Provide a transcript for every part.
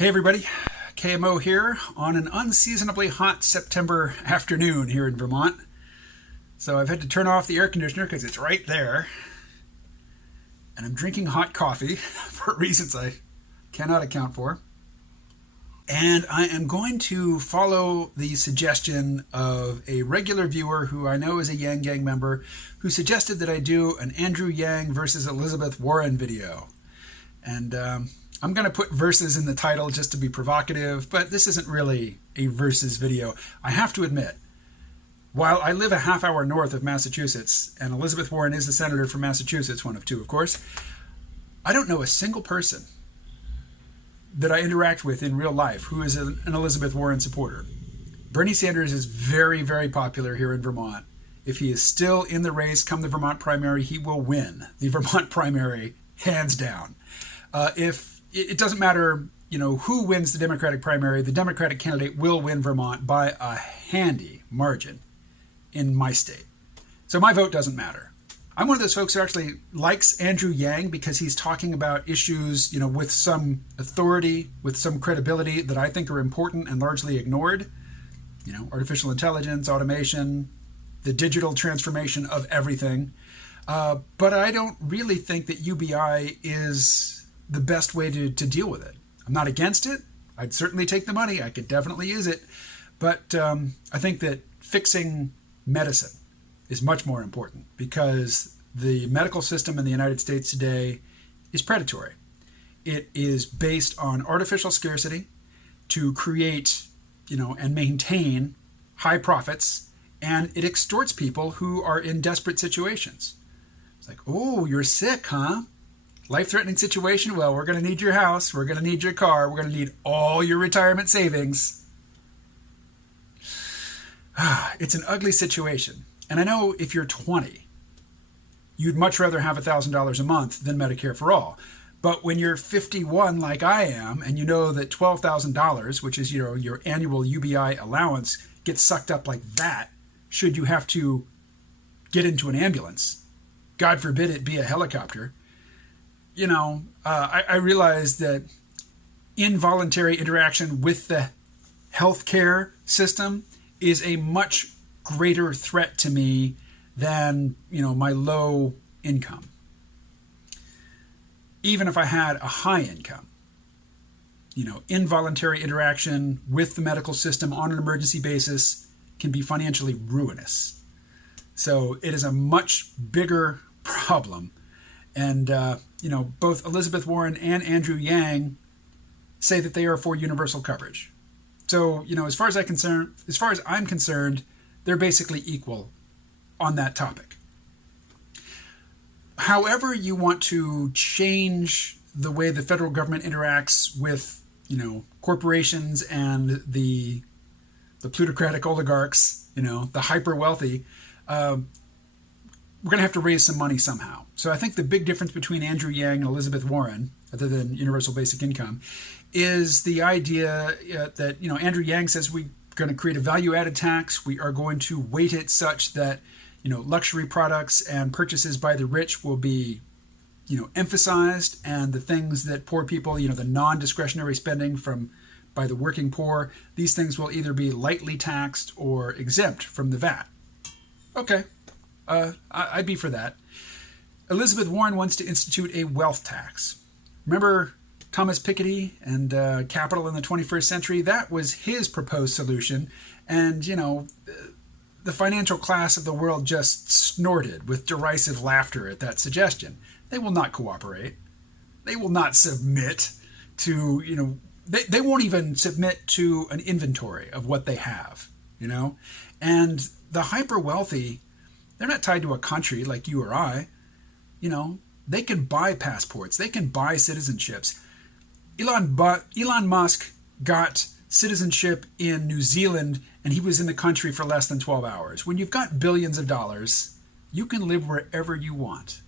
Hey everybody, KMO here on an unseasonably hot September afternoon here in Vermont. So I've had to turn off the air conditioner because it's right there. And I'm drinking hot coffee for reasons I cannot account for. And I am going to follow the suggestion of a regular viewer who I know is a Yang Gang member who suggested that I do an Andrew Yang versus Elizabeth Warren video. And I'm going to put versus in the title just to be provocative, but this isn't really a versus video. I have to admit, while I live a half hour north of Massachusetts, and Elizabeth Warren is the senator from Massachusetts, one of two, of course, I don't know a single person that I interact with in real life who is an Elizabeth Warren supporter. Bernie Sanders is very, very popular here in Vermont. If he is still in the race come the Vermont primary, he will win the Vermont primary, hands down. If it doesn't matter, who wins the Democratic primary, the Democratic candidate will win Vermont by a handy margin in my state. So my vote doesn't matter. I'm one of those folks who actually likes Andrew Yang because he's talking about issues, with some authority, with some credibility that I think are important and largely ignored. Artificial intelligence, automation, the digital transformation of everything. But I don't really think that UBI is the best way to deal with it. I'm not against it. I'd certainly take the money. I could definitely use it. But I think that fixing medicine is much more important because the medical system in the United States today is predatory. It is based on artificial scarcity to create, and maintain high profits, and it extorts people who are in desperate situations. It's like, oh, you're sick, huh? Life-threatening situation? Well, we're going to need your house. We're going to need your car. We're going to need all your retirement savings. It's an ugly situation. And I know if you're 20, you'd much rather have $1,000 a month than Medicare for all. But when you're 51 like I am, and you know that $12,000, which is your annual UBI allowance, gets sucked up like that, should you have to get into an ambulance, God forbid it be a helicopter, I realize that involuntary interaction with the healthcare system is a much greater threat to me than, my low income. Even if I had a high income, involuntary interaction with the medical system on an emergency basis can be financially ruinous. So it is a much bigger problem. And, both Elizabeth Warren and Andrew Yang say that they are for universal coverage. So, as far as I'm concerned, they're basically equal on that topic. However you want to change the way the federal government interacts with, corporations and the plutocratic oligarchs, the hyper wealthy, we're going to have to raise some money somehow. So I think the big difference between Andrew Yang and Elizabeth Warren, other than universal basic income, is the idea that, Andrew Yang says we're going to create a value-added tax. We are going to weight it such that, luxury products and purchases by the rich will be, emphasized, and the things that poor people, the non-discretionary spending by the working poor, these things will either be lightly taxed or exempt from the VAT. Okay. I'd be for that. Elizabeth Warren wants to institute a wealth tax. Remember Thomas Piketty and Capital in the 21st Century? That was his proposed solution. And, the financial class of the world just snorted with derisive laughter at that suggestion. They will not cooperate. They will not submit to, they won't even submit to an inventory of what they have, And the hyper wealthy, they're not tied to a country like you or I. They can buy passports. They can buy citizenships. Elon Musk got citizenship in New Zealand, and he was in the country for less than 12 hours. When you've got billions of dollars, you can live wherever you want.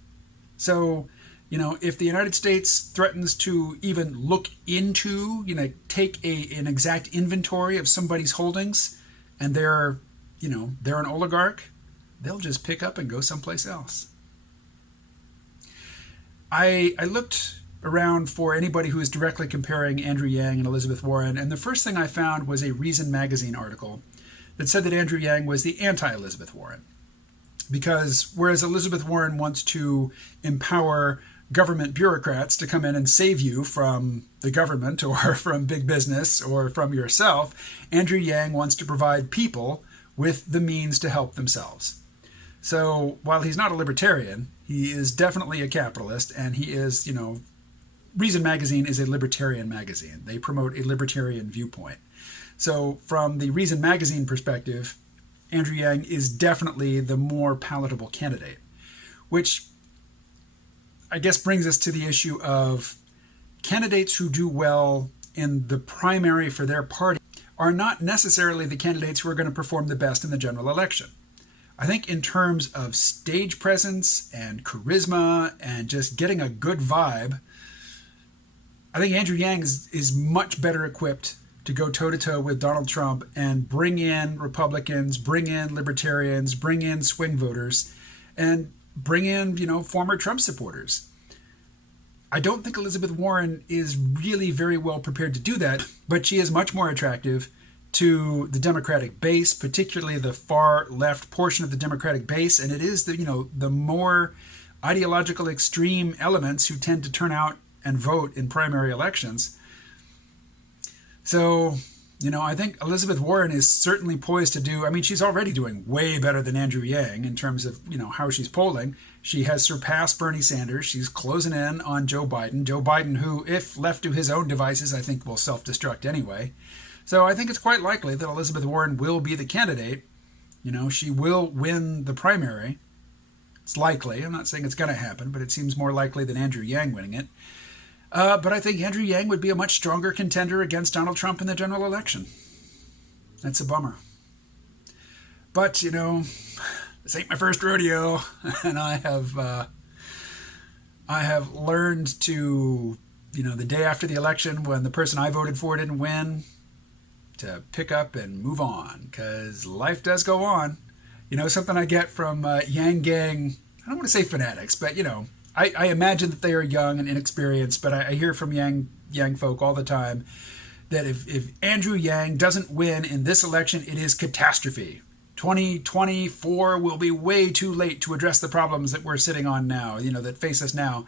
So, if the United States threatens to even look into, take an exact inventory of somebody's holdings, and they're an oligarch, they'll just pick up and go someplace else. I looked around for anybody who is directly comparing Andrew Yang and Elizabeth Warren, and the first thing I found was a Reason magazine article that said that Andrew Yang was the anti-Elizabeth Warren. Because whereas Elizabeth Warren wants to empower government bureaucrats to come in and save you from the government or from big business or from yourself, Andrew Yang wants to provide people with the means to help themselves. So while he's not a libertarian, he is definitely a capitalist, and he is, Reason magazine is a libertarian magazine. They promote a libertarian viewpoint. So from the Reason magazine perspective, Andrew Yang is definitely the more palatable candidate, which I guess brings us to the issue of candidates who do well in the primary for their party are not necessarily the candidates who are going to perform the best in the general election. I think in terms of stage presence and charisma and just getting a good vibe, I think Andrew Yang is much better equipped to go toe-to-toe with Donald Trump and bring in Republicans, bring in libertarians, bring in swing voters, and bring in, former Trump supporters. I don't think Elizabeth Warren is really very well prepared to do that, but she is much more attractive to the Democratic base, particularly the far left portion of the Democratic base, and it is the more ideological extreme elements who tend to turn out and vote in primary elections. So, I think Elizabeth Warren is certainly poised to do, she's already doing way better than Andrew Yang in terms of, how she's polling. She has surpassed Bernie Sanders. She's closing in on Joe Biden. Joe Biden, who, if left to his own devices, I think will self-destruct anyway. So I think it's quite likely that Elizabeth Warren will be the candidate. She will win the primary. It's likely. I'm not saying it's going to happen, but it seems more likely than Andrew Yang winning it. But I think Andrew Yang would be a much stronger contender against Donald Trump in the general election. That's a bummer. But, this ain't my first rodeo, and I have learned to, the day after the election when the person I voted for didn't win, to pick up and move on, because life does go on. Something I get from Yang Gang, I don't want to say fanatics, but, I imagine that they are young and inexperienced, but I hear from Yang folk all the time that if Andrew Yang doesn't win in this election, it is catastrophe. 2024 will be way too late to address the problems that we're sitting on now, that face us now.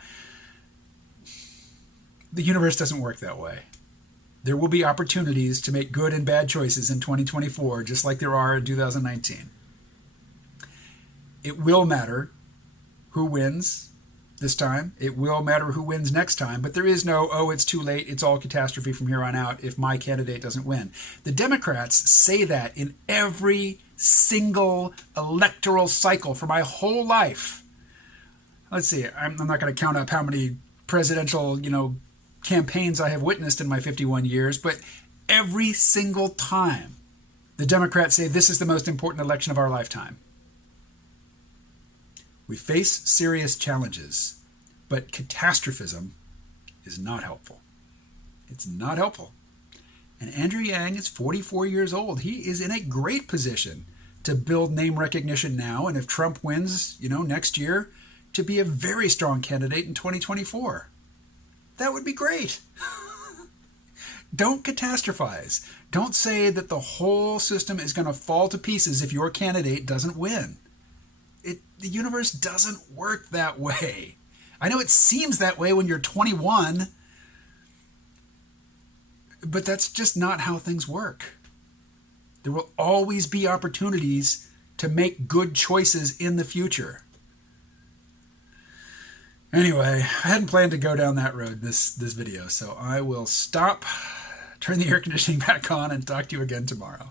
The universe doesn't work that way. There will be opportunities to make good and bad choices in 2024, just like there are in 2019. It will matter who wins this time. It will matter who wins next time, but there is no, it's too late, it's all catastrophe from here on out if my candidate doesn't win. The Democrats say that in every single electoral cycle for my whole life. Let's see, I'm not going to count up how many presidential, campaigns I have witnessed in my 51 years, but every single time the Democrats say this is the most important election of our lifetime. We face serious challenges, but catastrophism is not helpful. It's not helpful. And Andrew Yang is 44 years old. He is in a great position to build name recognition now, and if Trump wins, next year, to be a very strong candidate in 2024. That would be great. Don't catastrophize. Don't say that the whole system is going to fall to pieces if your candidate doesn't win. The universe doesn't work that way. I know it seems that way when you're 21, but that's just not how things work. There will always be opportunities to make good choices in the future. Anyway, I hadn't planned to go down that road this video, so I will stop, turn the air conditioning back on, and talk to you again tomorrow.